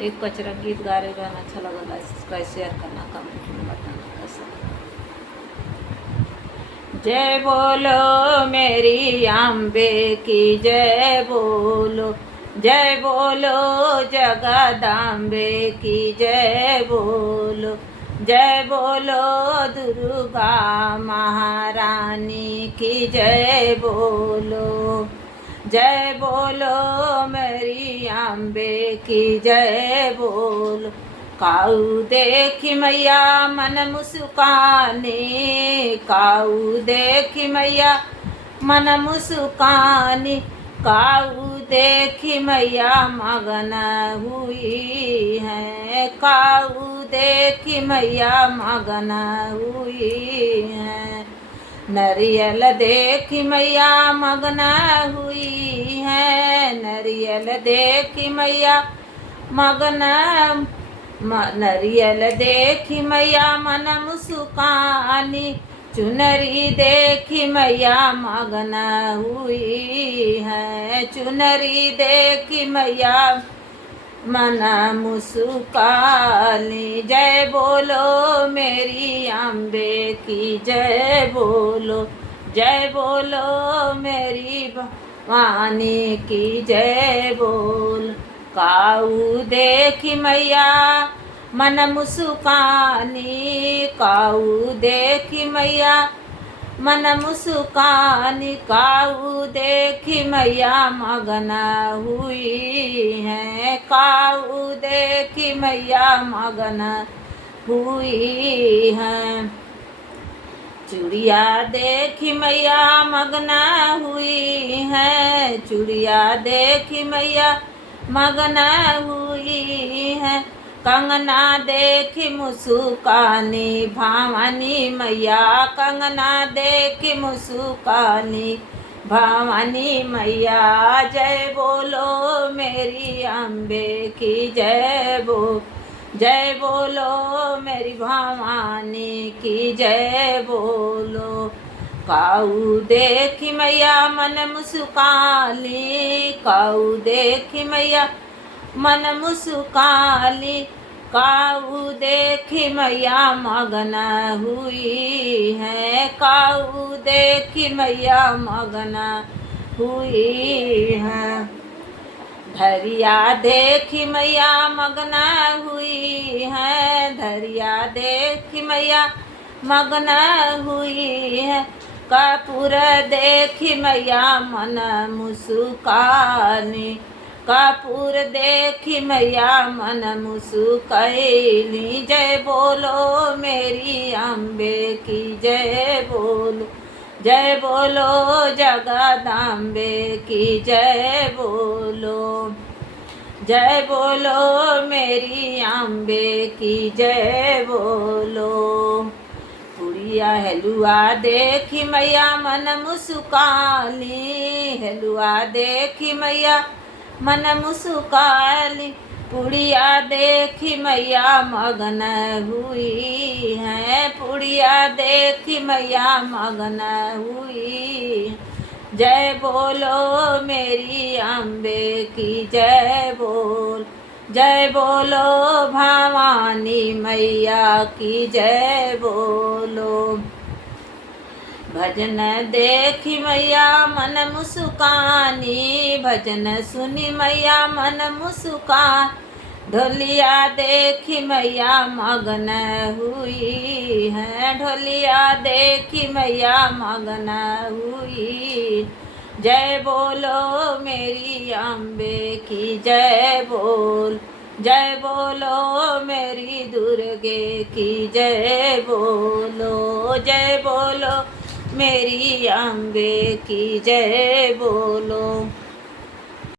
एक कचरा गीत गा रही रहना, अच्छा लगा लाइक सब्सक्राइब शेयर करना, कमेंट में बताना कैसा। जय बोलो मेरी अम्बे की जय बोलो, जय बोलो जगदम्बे की जय बोलो, जय बोलो दुर्गा महारानी की जय बोलो, जय बोलो मेरी अम्बे की जय बोलो। काऊ देखी मैया मन मुस्काने, काऊ देखी मैया मन मुस्कानी, काऊ देखी मैया मगन हुई है, काऊ देखी मैया मगन हुई है। नरियल देखी मैया मगन हुई है, नरियल देखी मैया मगन, नरियल देखी मैया मन मुस्कानी, चुनरी देखी मैया मगन हुई है, चुनरी देखी मैया मन मुस्कानी। जय बोलो मेरी अम्बे की जय बोलो, जय बोलो मेरी भवानी की जय बोल। काऊ देखी मैया मन मुस्कानी, काऊ देखी मैया मन मुस्कानी, काऊ देखी मैया मगन हुई है, काऊ देखी मैया मगन हुई है। चूड़िया देखी मैया मगन हुई है, चूड़िया देखी मैया मगन हुई है। कंगना देखी मुस्कानी भवानी मैया, कंगना देखी मुस्कानी भवानी मैया। जय बोलो मेरी अम्बे की जय बोल, जय बोलो मेरी भवानी की जय बोलो। काऊ देखी मैया मन मुस्काली, काऊ देखी मैया मन मुस्काली, काऊ देखी मैया मगन हुई है, काऊ देखी मैया मगन हुई है। धरिया देखी मैया मगन हुई है, धरिया देखी मैया मगन हुई है। कपूर देखी मैया मन मुस्कानी, कपूर देखी मैया मन मुस्कैली। जय बोलो मेरी अम्बे की जय बोलो, जय बोलो जगदम्बे की जय बोलो, जय बोलो मेरी अम्बे की जय बोलो। पुड़िया हलुआ देखी मैया मन मुस्काली, हलुआ देखी मैया मन मुस्काली, पुड़िया देखी मैया मगन हुई है, पुड़िया देखी मैया मगन हुई। जय बोलो मेरी अम्बे की जय बोल, जय बोलो भवानी मैया की जय बोलो। भजन देखी मैया मन मुस्कानी, भजन सुनी मैया मन मुस्कान, ढोलिया देखी मैया मगन हुई है, ढोलिया देखी मैया मगन हुई। जय बोलो मेरी अम्बे की जय बोल, जय बोलो मेरी दुर्गे की जय बोलो, जय बोलो मेरी अम्बे की जय बोलो।